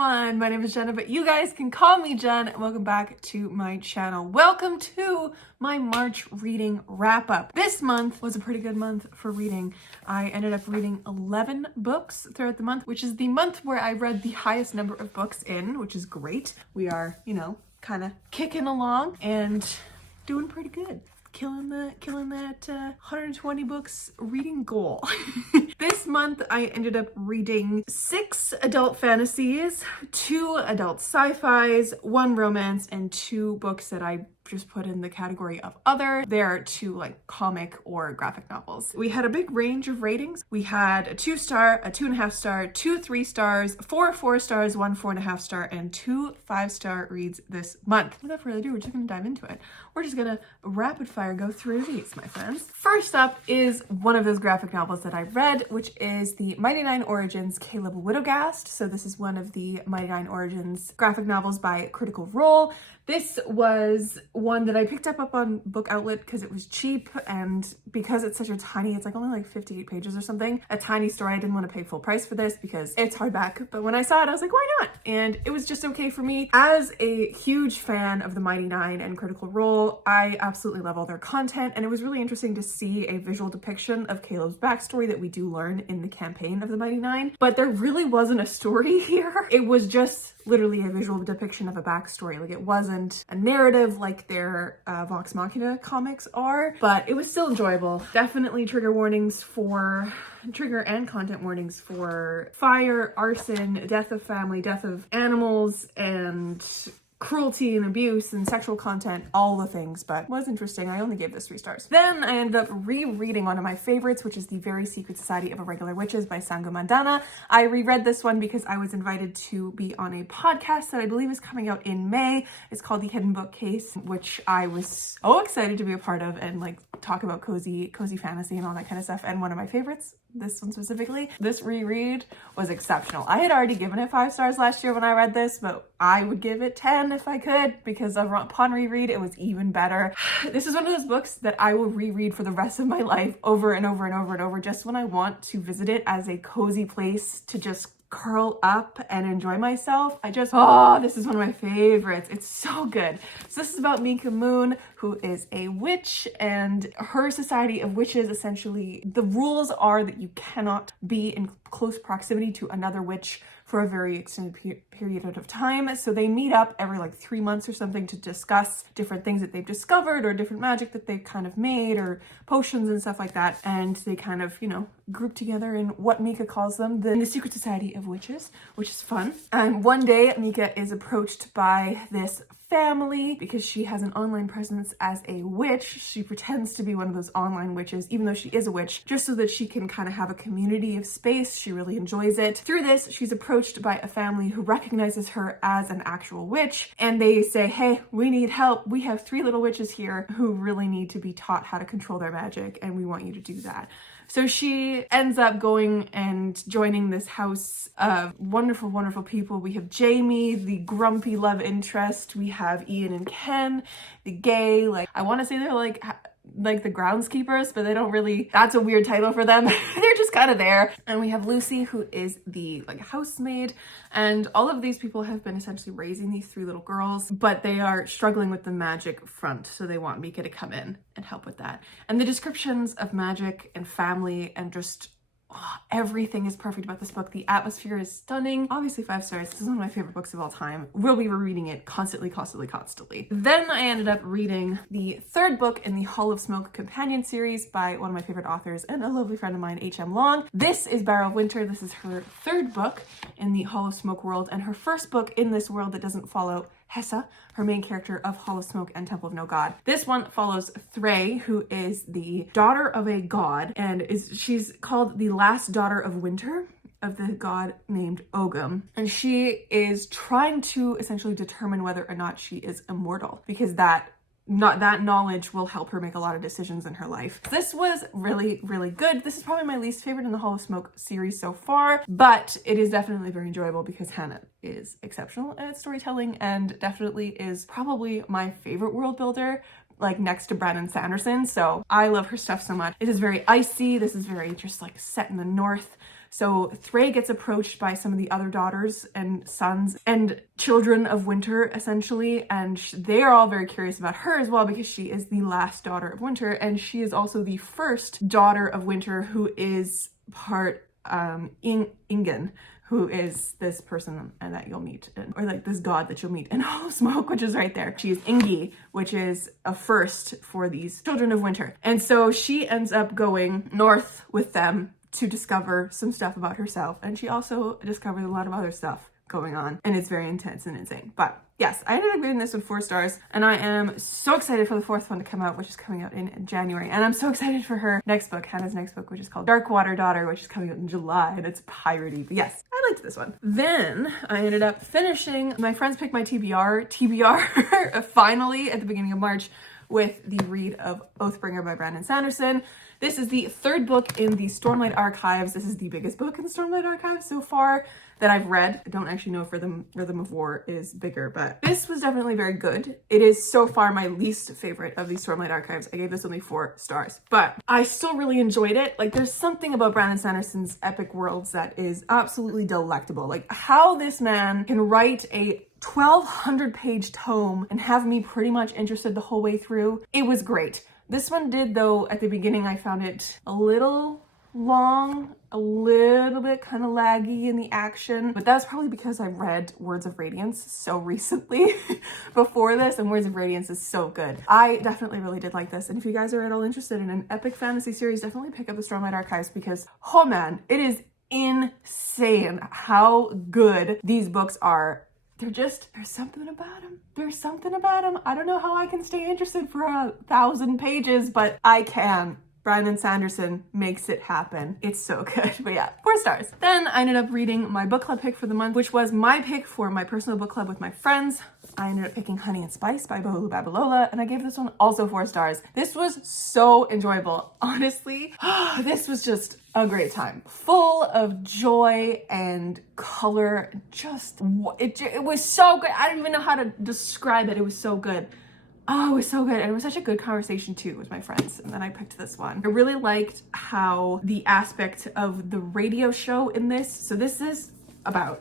everyone, my name is Jenna, but you guys can call me Jen. Welcome back to my channel. Welcome to my March reading wrap up. This month was a pretty good month for reading. I ended up reading 11 books throughout the month, which is the month where I read the highest number of books in, which is great. We are, kind of kicking along and doing pretty good. Killing that 120 books reading goal. This month I ended up reading 6 adult fantasies, 2 adult sci-fis, 1 romance, and 2 books that I just put in the category of other. They're 2 like comic or graphic novels. We had a big range of ratings. We had a 2-star, a 2.5 star, 2 3 stars, 4 4 stars, 1 4.5 star, and 2 5-star reads this month. Without further ado, we're just gonna dive into it. We're just gonna rapid fire go through these, my friends. First up is one of those graphic novels that I read, which is the Mighty Nein Origins Caleb Widogast. So this is one of the Mighty Nein Origins graphic novels by Critical Role. This was one that I picked up on Book Outlet because it was cheap, and because it's such a tiny, it's like only like 58 pages or something, a tiny story. I didn't want to pay full price for this because it's hardback, but when I saw it, I was like, why not? And it was just okay for me. As a huge fan of the Mighty Nein and Critical Role, I absolutely love all their content, and it was really interesting to see a visual depiction of Caleb's backstory that we do learn in the campaign of the Mighty Nein, but there really wasn't a story here. It was just literally a visual depiction of a backstory. Like, it wasn't a narrative like their Vox Machina comics are, but it was still enjoyable. Definitely trigger and content warnings for fire, arson, death of family, death of animals, and cruelty and abuse and sexual content, all the things, but was interesting. I only gave this 3 stars. Then I ended up rereading one of my favorites, which is The Very Secret Society of Irregular Witches by Sango Mandana. I reread this one because I was invited to be on a podcast that I believe is coming out in May. It's called The Hidden Bookcase, which I was so excited to be a part of and like talk about cozy fantasy and all that kind of stuff. And one of my favorites, this one specifically, this reread was exceptional. I had already given it 5 stars last year when I read this, but I would give it 10 if I could, because upon reread it was even better. This is one of those books that I will reread for the rest of my life over and over and over and over, just when I want to visit it as a cozy place to just curl up and enjoy myself. This is one of my favorites. It's so good. So this is about Mika Moon, who is a witch, and her society of witches, essentially the rules are that you cannot be in close proximity to another witch for a very extended period of time. So they meet up every like 3 months or something to discuss different things that they've discovered or different magic that they've kind of made or potions and stuff like that. And they kind of, group together in what Mika calls them, the Secret Society of Witches, which is fun. And one day Mika is approached by this family because she has an online presence as a witch. She pretends to be one of those online witches, even though she is a witch, just so that she can kind of have a community of space. She really enjoys it. Through this, she's approached by a family who recognizes her as an actual witch, and they say, hey, we need help. We have 3 little witches here who really need to be taught how to control their magic, and we want you to do that. So she ends up going and joining this house of wonderful, wonderful people. We have Jamie, the grumpy love interest. We have Ian and Ken, the gay, I want to say they're like the groundskeepers, but they don't really, that's a weird title for them. They're just kind of there. And we have Lucy, who is the housemaid. And all of these people have been essentially raising these 3 little girls, but they are struggling with the magic front. So they want Mika to come in and help with that. And the descriptions of magic and family and just everything is perfect about this book. The atmosphere is stunning. Obviously 5 stars. This is one of my favorite books of all time. We'll be rereading it constantly. Then I ended up reading the 3rd book in the Hall of Smoke companion series by one of my favorite authors and a lovely friend of mine, H.M. Long. This is Barrelwinter. This is her 3rd book in the Hall of Smoke world, and her 1st book in this world that doesn't follow Hessa, her main character of Hall of Smoke and Temple of No God. This one follows Threy, who is the daughter of a god, and she's called the last daughter of winter, of the god named Ogum. And she is trying to essentially determine whether or not she is immortal, because that knowledge will help her make a lot of decisions in her life. This was really, really good. This is probably my least favorite in the Hall of Smoke series so far, but it is definitely very enjoyable because Hannah is exceptional at storytelling and definitely is probably my favorite world builder, next to Brandon Sanderson. So I love her stuff so much. It is very icy. This is very just set in the north. So Threy gets approached by some of the other daughters and sons and children of Winter, essentially, and they are all very curious about her as well because she is the last daughter of Winter, and she is also the first daughter of Winter who is part Ingen, who is this person and that you'll meet, or like this god that you'll meet in Hollow Smoke, which is right there. She is Ingi, which is a first for these children of Winter. And so she ends up going north with them to discover some stuff about herself. And she also discovers a lot of other stuff going on, and it's very intense and insane. But yes, I ended up giving this one 4 stars, and I am so excited for the 4th one to come out, which is coming out in January. And I'm so excited for her next book, Hannah's next book, which is called Darkwater Daughter, which is coming out in July, and it's piratey. But yes, I liked this one. Then I ended up finishing My Friends Pick My TBR finally at the beginning of March with the read of Oathbringer by Brandon Sanderson. This is the 3rd book in the Stormlight Archives. This is the biggest book in the Stormlight Archives so far that I've read. I don't actually know if Rhythm of War is bigger, but this was definitely very good. It is so far my least favorite of the Stormlight Archives. I gave this only 4 stars, but I still really enjoyed it. Like, there's something about Brandon Sanderson's epic worlds that is absolutely delectable. Like, how this man can write a 1,200 page tome and have me pretty much interested the whole way through. It was great. This one did, though, at the beginning I found it a little long, a little bit kind of laggy in the action, but that's probably because I read Words of Radiance so recently before this, and Words of Radiance is so good. I definitely really did like this, and if you guys are at all interested in an epic fantasy series, definitely pick up the Stormlight Archives because, oh man, it is insane how good these books are. There's something about them. There's something about them. I don't know how I can stay interested for 1,000 pages, but I can. Brandon Sanderson makes it happen. It's so good. But yeah, 4 stars. Then I ended up reading my book club pick for the month, which was my pick for my personal book club with my friends. I ended up picking Honey and Spice by Bohulu Babalola, and I gave this one also 4 stars. This was so enjoyable. Honestly, this was just a great time. Full of joy and color. It was so good. I don't even know how to describe it. It was so good. Oh, it was so good. And it was such a good conversation too with my friends. And then I picked this one. I really liked how the aspect of the radio show in this. So this is about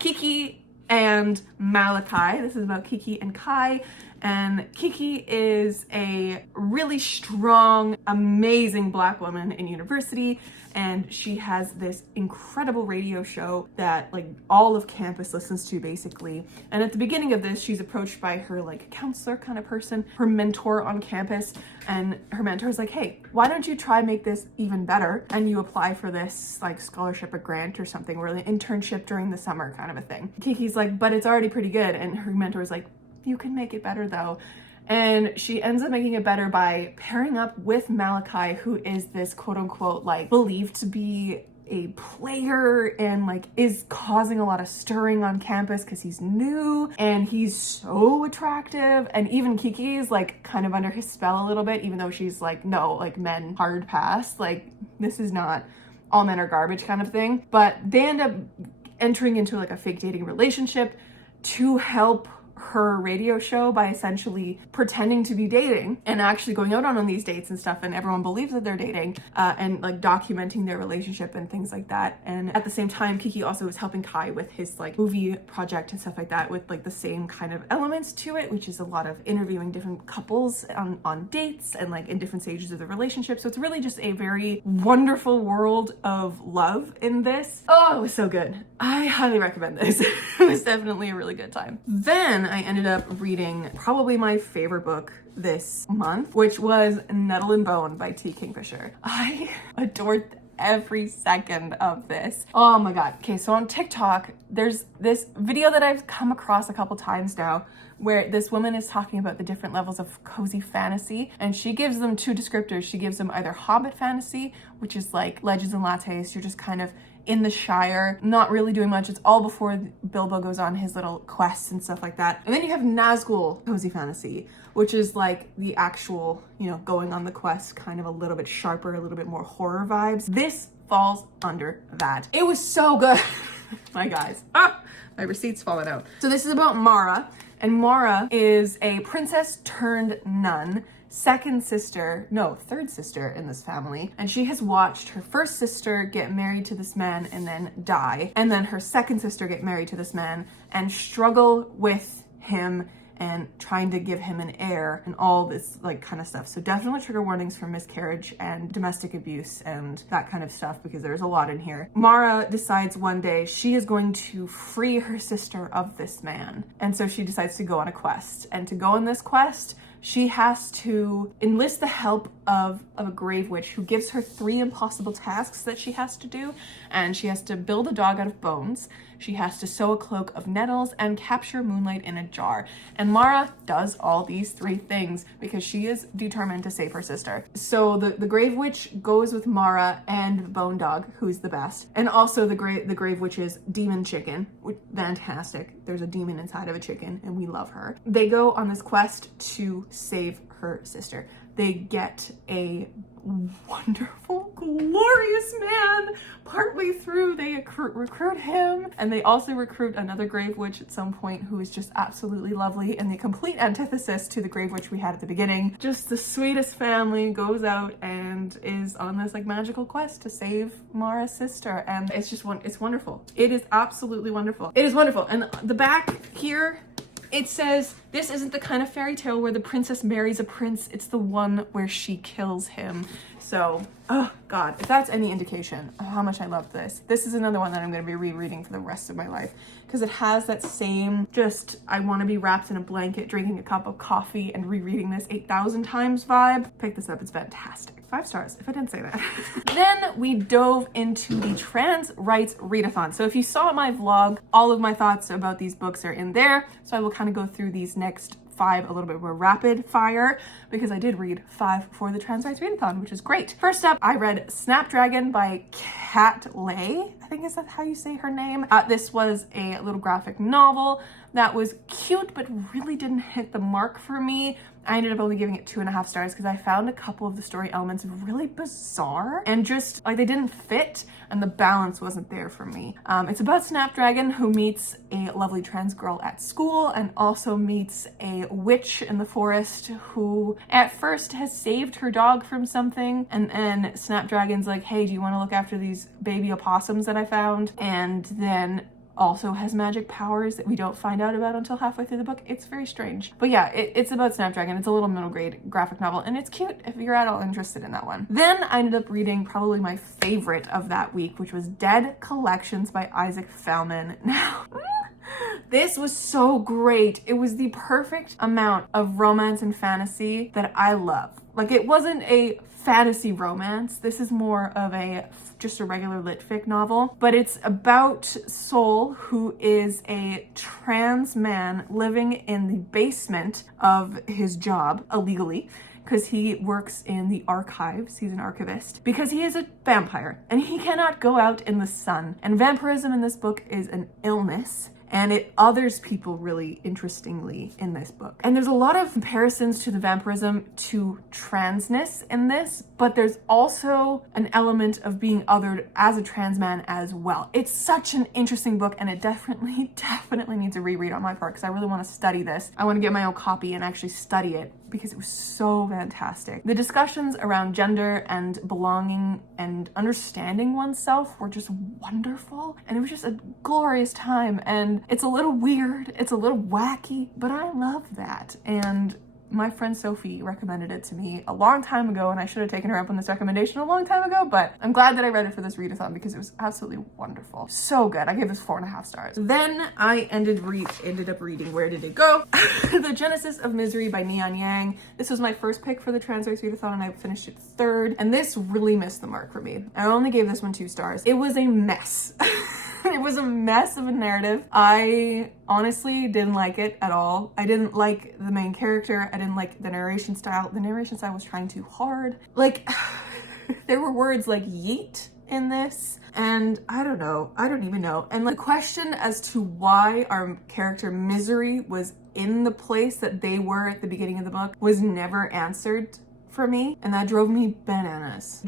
Kiki and Malachi. This is about Kiki and Kai. And Kiki is a really strong, amazing Black woman in university. And she has this incredible radio show that like all of campus listens to basically. And at the beginning of this, she's approached by her like counselor kind of person, her mentor on campus. And her mentor is like, hey, why don't you try make this even better? And you apply for this like scholarship or grant or something, or an internship during the summer kind of a thing. Kiki's like, but it's already pretty good. And her mentor is like, you can make it better though. And she ends up making it better by pairing up with Malachi, who is this quote unquote like believed to be a player and like is causing a lot of stirring on campus because he's new and he's so attractive. And even Kiki is like kind of under his spell a little bit, even though she's like, no, like men hard pass. Like this is not all men are garbage kind of thing. But they end up entering into like a fake dating relationship to help her radio show by essentially pretending to be dating and actually going out on these dates and stuff, and everyone believes that they're dating and like documenting their relationship and things like that. And at the same time, Kiki also is helping Kai with his like movie project and stuff like that, with like the same kind of elements to it, which is a lot of interviewing different couples on dates and like in different stages of the relationship. So it's really just a very wonderful world of love in this. Oh, it was so good. I highly recommend this. It was definitely a really good time. Then I ended up reading probably my favorite book this month, which was Nettle and Bone by T. Kingfisher. I adored every second of this. Oh my god. Okay, so on TikTok, there's this video that I've come across a couple times now where this woman is talking about the different levels of cozy fantasy, and she gives them 2 descriptors. She gives them either Hobbit fantasy, which is like Legends and Lattes, you're just kind of in the Shire, not really doing much. It's all before Bilbo goes on his little quests and stuff like that. And then you have Nazgul cozy fantasy, which is like the actual, you know, going on the quest, kind of a little bit sharper, a little bit more horror vibes. This falls under that. It was so good. My guys. My receipt's falling out. So this is about Mara, and Mara is a princess turned nun third sister in this family, and she has watched her first sister get married to this man and then die, and then her second sister get married to this man and struggle with him and trying to give him an heir and all this like kind of stuff. So definitely trigger warnings for miscarriage and domestic abuse and that kind of stuff, because there's a lot in here. Mara decides one day she is going to free her sister of this man, and so she decides to go on a quest, and to go on this quest she has to enlist the help of a grave witch who gives her 3 impossible tasks that she has to do. And she has to build a dog out of bones, she has to sew a cloak of nettles, and capture moonlight in a jar. And Mara does all these 3 things because she is determined to save her sister. So the grave witch goes with Mara and the bone dog, who's the best, and also the grave witch's demon chicken, which fantastic. There's a demon inside of a chicken and we love her. They go on this quest to save her sister. They get a wonderful, glorious man. Partway through, they recruit him, and they also recruit another grave witch at some point who is just absolutely lovely, and the complete antithesis to the grave witch we had at the beginning. Just the sweetest family goes out and is on this like magical quest to save Mara's sister, and it's just it's wonderful. It is absolutely wonderful. It is wonderful. And the back here, it says, this isn't the kind of fairy tale where the princess marries a prince, it's the one where she kills him. So, oh God, if that's any indication of how much I love this, this is another one that I'm going to be rereading for the rest of my life, because it has that same just, I want to be wrapped in a blanket, drinking a cup of coffee and rereading this 8,000 times vibe. Pick this up, it's fantastic. 5 stars, if I didn't say that. Then we dove into the trans rights readathon. So if you saw my vlog, all of my thoughts about these books are in there. So I will kind of go through these next 5 a little bit more rapid fire, because I did read 5 for the Trans Rights Readathon, which is great. First up, I read Snapdragon by Kat Lay. I think is that how you say her name? This was a little graphic novel that was cute, but really didn't hit the mark for me. I ended up only giving it 2.5 stars because I found a couple of the story elements really bizarre and just like they didn't fit, and the balance wasn't there for me. It's about Snapdragon, who meets a lovely trans girl at school and also meets a witch in the forest who at first has saved her dog from something, and then Snapdragon's like, hey, do you want to look after these baby opossums that I found? And then also has magic powers that we don't find out about until halfway through the book. It's very strange. But yeah, it's about Snapdragon. It's a little middle grade graphic novel, and it's cute if you're at all interested in that one. Then I ended up reading probably my favorite of that week, which was Dead Collections by Isaac Fellman. Now, this was so great. It was the perfect amount of romance and fantasy that I love. Like, it wasn't a fantasy romance. This is more of just a regular lit fic novel, but it's about Soul, who is a trans man living in the basement of his job illegally, because he works in the archives. He's an archivist because he is a vampire and he cannot go out in the sun. And vampirism in this book is an illness, and it others people really interestingly in this book. And there's a lot of comparisons to the vampirism to transness in this, but there's also an element of being othered as a trans man as well. It's such an interesting book, and it definitely needs a reread on my part, because I really want to study this. I want to get my own copy and actually study it, because it was so fantastic. The discussions around gender and belonging and understanding oneself were just wonderful, and it was just a glorious time. And it's a little weird, it's a little wacky, but I love that. And my friend Sophie recommended it to me a long time ago, and I should have taken her up on this recommendation a long time ago, but I'm glad that I read it for this readathon because it was absolutely wonderful. So good. I gave this 4.5 stars. Then I ended up reading Where Did It Go? The Genesis of Misery by Neon Yang. This was my first pick for the Trans Rights Readathon, and I finished it 3rd, and this really missed the mark for me. I only gave this one 2 stars. It was a mess. It was a mess of a narrative. I honestly didn't like it at all. I didn't like the main character. I didn't like the narration style. The narration style was trying too hard. Like, there were words like yeet in this, and I don't know. I don't even know. And the question as to why our character Misery was in the place that they were at the beginning of the book was never answered for me, and that drove me bananas.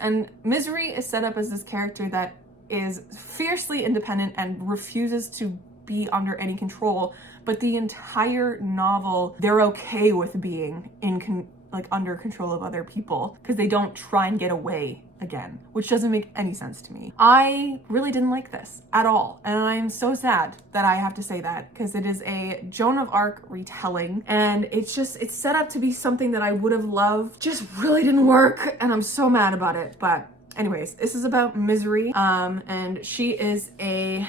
And Misery is set up as this character that is fiercely independent and refuses to be under any control, but the entire novel they're okay with being like under control of other people because they don't try and get away again, which doesn't make any sense to me. I really didn't like this at all, and I'm so sad that I have to say that, because it is a Joan of Arc retelling, and it's set up to be something that I would have loved, just really didn't work, and I'm so mad about it. But anyways, this is about Misery, and she is a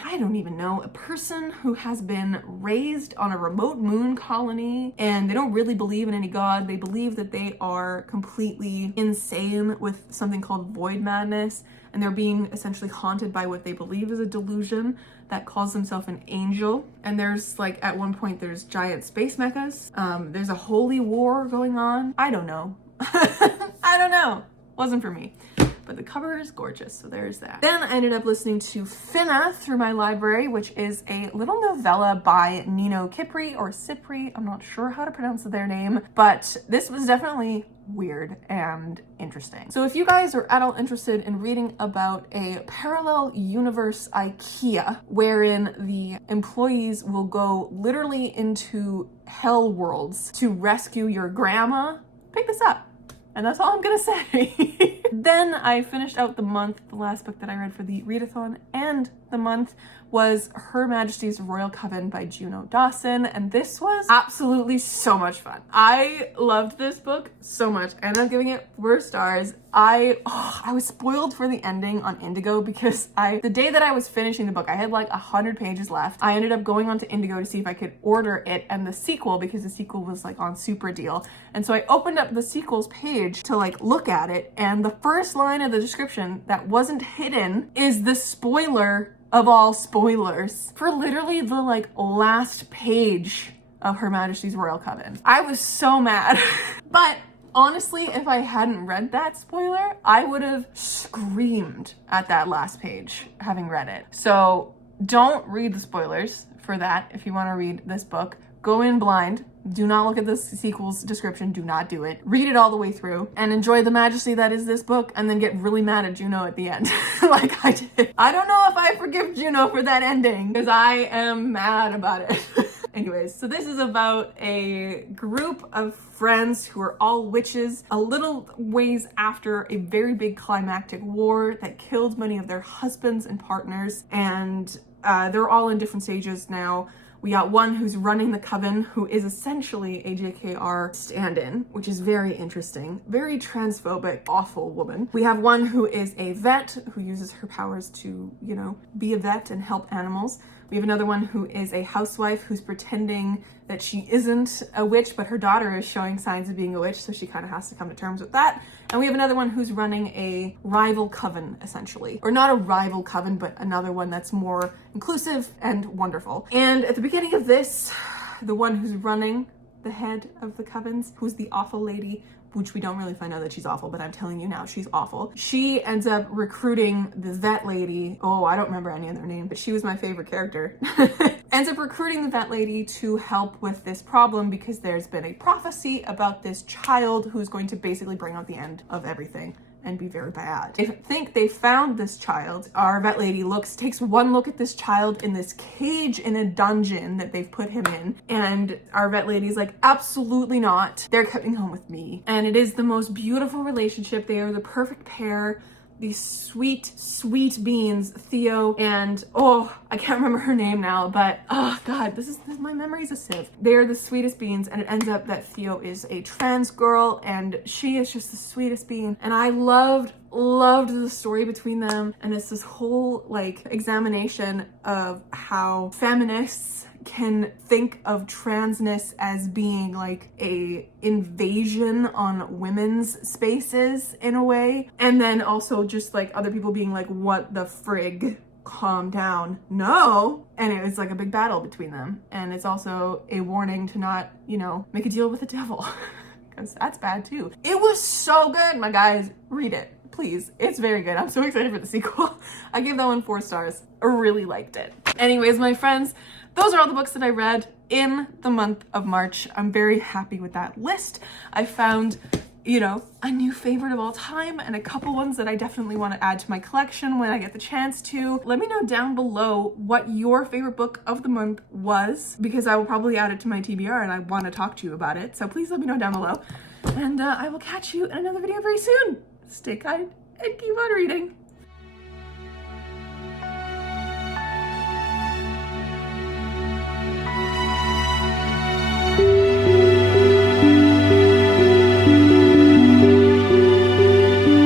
person who has been raised on a remote moon colony, and they don't really believe in any god. They believe that they are completely insane with something called void madness, and they're being essentially haunted by what they believe is a delusion that calls themselves an angel. And there's like, at one point, there's giant space mechas. There's a holy war going on. I don't know. I don't know. Wasn't for me. But the cover is gorgeous, so there's that. Then I ended up listening to Fina through my library, which is a little novella by Nino Kipri, or Cipri, I'm not sure how to pronounce their name, but this was definitely weird and interesting. So if you guys are at all interested in reading about a parallel universe IKEA, wherein the employees will go literally into hell worlds to rescue your grandma, pick this up. And that's all I'm gonna say. Then I finished out the month. The last book that I read for the readathon and the month was Her Majesty's Royal Coven by Juno Dawson, and this was absolutely so much fun. I loved this book so much. I ended up giving it 4 stars. I was spoiled for the ending on Indigo because the day that I was finishing the book, I had like 100 pages left. I ended up going onto Indigo to see if I could order it and the sequel, because the sequel was like on super deal. And so I opened up the sequel's page to like look at it, and the first line of the description that wasn't hidden is the spoiler of all spoilers for literally the like last page of Her Majesty's Royal Coven. I was so mad. But honestly, if I hadn't read that spoiler, I would have screamed at that last page having read it. So don't read the spoilers for that if you want to read this book. Go in blind. Do not look at the sequel's description. Do not do it. Read it all the way through and enjoy the majesty that is this book, and then get really mad at Juno at the end like I did. I don't know if I forgive Juno for that ending because I am mad about it. Anyways, so this is about a group of friends who are all witches a little ways after a very big climactic war that killed many of their husbands and partners, and they're all in different stages now. We got one who's running the coven, who is essentially a JKR stand-in, which is very interesting. Very transphobic, awful woman. We have one who is a vet, who uses her powers to, you know, be a vet and help animals. We have another one who is a housewife who's pretending that she isn't a witch, but her daughter is showing signs of being a witch, so she kind of has to come to terms with that. And we have another one who's running a rival coven, essentially. Or not a rival coven, but another one that's more inclusive and wonderful. And at the beginning of this, the one who's running the head of the covens, who's the awful lady, which we don't really find out that she's awful, but I'm telling you now, she's awful. She ends up recruiting the vet lady. Oh, I don't remember any of their name, but she was my favorite character. Ends up recruiting the vet lady to help with this problem because there's been a prophecy about this child who's going to basically bring out the end of everything and be very bad. They think they found this child. Our vet lady takes one look at this child in this cage in a dungeon that they've put him in, and our vet lady's like, absolutely not. They're coming home with me. And it is the most beautiful relationship. They are the perfect pair. These sweet, sweet beings, Theo and, I can't remember her name now, but, oh God, my memory's a sieve. They're the sweetest beings, and it ends up that Theo is a trans girl, and she is just the sweetest being. And I loved the story between them, and it's this whole, like, examination of how feminists can think of transness as being like a invasion on women's spaces in a way, and then also just like other people being like, what the frig, calm down, no. And it was like a big battle between them, and it's also a warning to not, you know, make a deal with the devil because that's bad too. It was so good, my guys. Read it, please. It's very good. I'm so excited for the sequel. I gave that one 4 stars. I really liked it. Anyways, my friends, those are all the books that I read in the month of March. I'm very happy with that list. I found you know, a new favorite of all time and a couple ones that I definitely want to add to my collection when I get the chance to. Let me know down below what your favorite book of the month was, because I will probably add it to my TBR and I want to talk to you about it. So please let me know down below. And I will catch you in another video very soon. Stay kind and keep on reading.